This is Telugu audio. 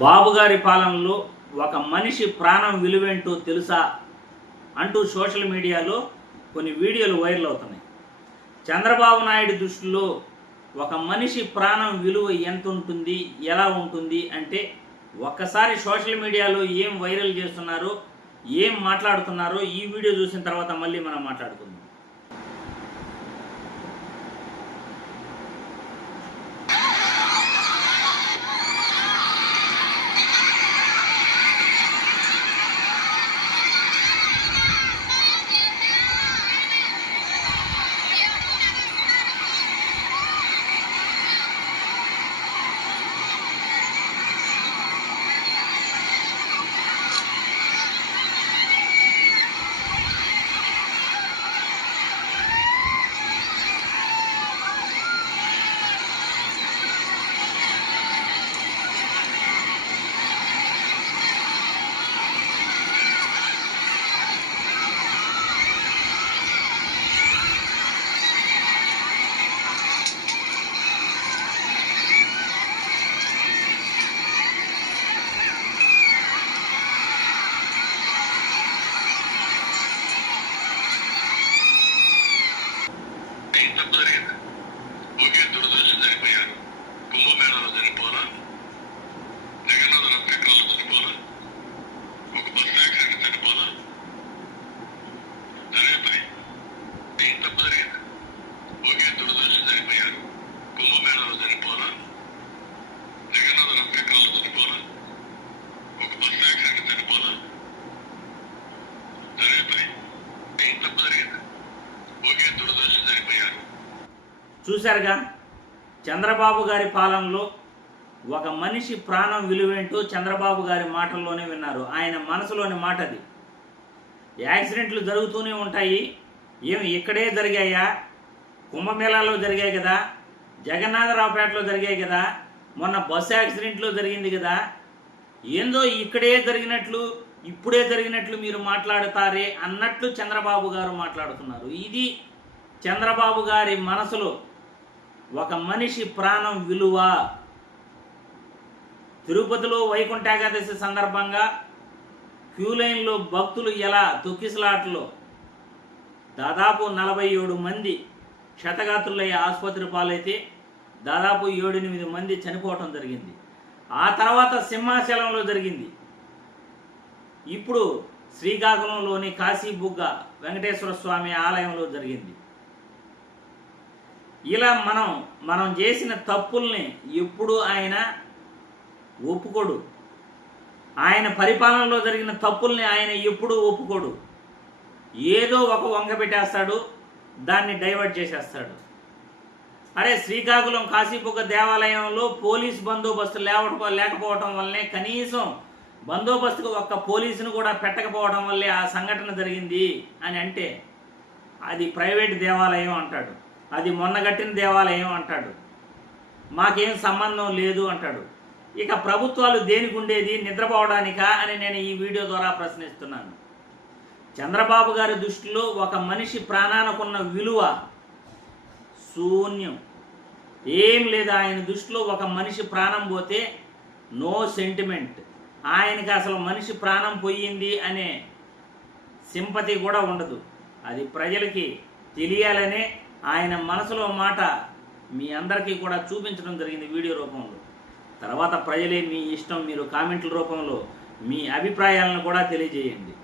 బాబుగారి పాలనలో ఒక మనిషి ప్రాణం విలువేంటో తెలుసా అంటూ సోషల్ మీడియాలో కొన్ని వీడియోలు వైరల్ అవుతున్నాయి. చంద్రబాబు నాయుడు దృష్టిలో ఒక మనిషి ప్రాణం విలువ ఎంత ఉంటుంది, ఎలా ఉంటుంది అంటే ఒక్కసారి సోషల్ మీడియాలో ఏం వైరల్ చేస్తున్నారో, ఏం మాట్లాడుతున్నారో ఈ వీడియో చూసిన తర్వాత మళ్ళీ మనం మాట్లాడుకుందాం. చూశారుగా, చంద్రబాబు గారి పాలనలో ఒక మనిషి ప్రాణం విలువేంటో చంద్రబాబు గారి మాటల్లోనే విన్నారు. ఆయన మనసులోని మాట అది. యాక్సిడెంట్లు జరుగుతూనే ఉంటాయి, ఏమి ఇక్కడే జరిగాయా, కుంభమేళాలో జరిగాయి కదా, జగన్నాథరావుపేటలో జరిగాయి కదా, మొన్న బస్సు యాక్సిడెంట్లో జరిగింది కదా, ఏందో ఇక్కడే జరిగినట్లు ఇప్పుడే జరిగినట్లు మీరు మాట్లాడతారే అన్నట్లు చంద్రబాబు గారు మాట్లాడుతున్నారు. ఇది చంద్రబాబు గారి మనసులో ఒక మనిషి ప్రాణం విలువ. తిరుపతిలో వైకుంఠ ఏకాదశి సందర్భంగా క్యూ లైన్లో భక్తులు ఎలా తొక్కిసలాటలో దాదాపు 47 మంది క్షతగాత్రులయ్యే ఆసుపత్రి పాలైతే దాదాపు 7-8 మంది చనిపోవటం జరిగింది. ఆ తర్వాత సింహాచలంలో జరిగింది. ఇప్పుడు శ్రీకాకుళంలోని కాశీబుగ్గ వెంకటేశ్వర స్వామి ఆలయంలో జరిగింది. ఇలా మనం చేసిన తప్పుల్ని ఎప్పుడు ఆయన ఒప్పుకోడు. ఆయన పరిపాలనలో జరిగిన తప్పుల్ని ఆయన ఎప్పుడూ ఒప్పుకోడు. ఏదో ఒక వంక పెట్టేస్తాడు, దాన్ని డైవర్ట్ చేసేస్తాడు. అరే, శ్రీకాకుళం కాశీబుగ్గ దేవాలయంలో పోలీస్ బందోబస్తు లేకపోవటం వల్లనే, కనీసం బందోబస్తుకు ఒక్క పోలీసును కూడా పెట్టకపోవడం వల్లే ఆ సంఘటన జరిగింది అని అంటే అది ప్రైవేట్ దేవాలయం అంటాడు, అది మొన్న కట్టిన దేవాలయం అంటాడు, మాకేం సంబంధం లేదు అంటాడు. ఇక ప్రభుత్వాలు దేనికి ఉండేది, నిద్రపోవడానికా అని నేను ఈ వీడియో ద్వారా ప్రశ్నిస్తున్నాను. చంద్రబాబు గారి దృష్టిలో ఒక మనిషి ప్రాణానికున్న విలువ శూన్యం, ఏం లేదు. ఆయన దృష్టిలో ఒక మనిషి ప్రాణం పోతే నో సెంటిమెంట్. ఆయనకి అసలు మనిషి ప్రాణం పోయింది అనే సింపతి కూడా ఉండదు. అది ప్రజలకి తెలియాలనే ఆయన మనసులో మాట మీ అందరికీ కూడా చూపించడం జరిగింది వీడియో రూపంలో. తర్వాత ప్రజలే మీ ఇష్టం, మీరు కామెంట్ల రూపంలో మీ అభిప్రాయాలను కూడా తెలియజేయండి.